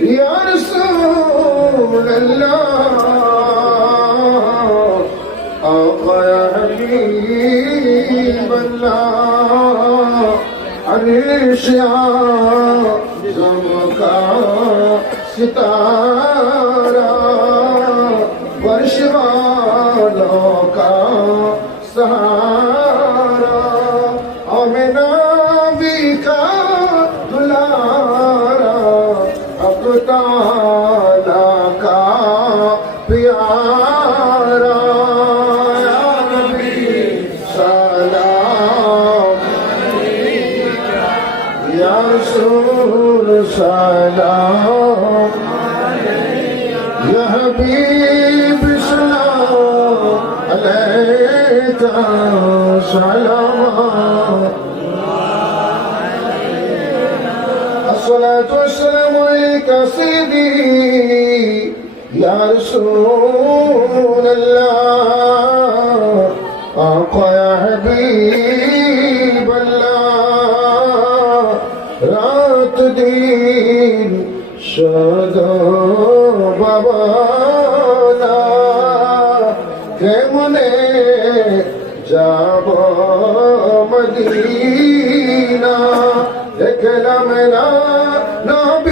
या रसूल अल्लाह आका या हबीब अल्लाह अर्श आज़म का सितारा वर्ष वालों का सहारा आमिना भी का दुलारा अब ताला का प्यारा या नबी सलाम या रसूल सलाम या हबीब सलाम अलैका सलाम अस्सलातु वस्सलामु अलैका सय्यदी या रसूल अल्लाह आका या हबीब अल्लाह रात दिन सदा बाबाना केमने যাব মদিনা দেখলাম না নবী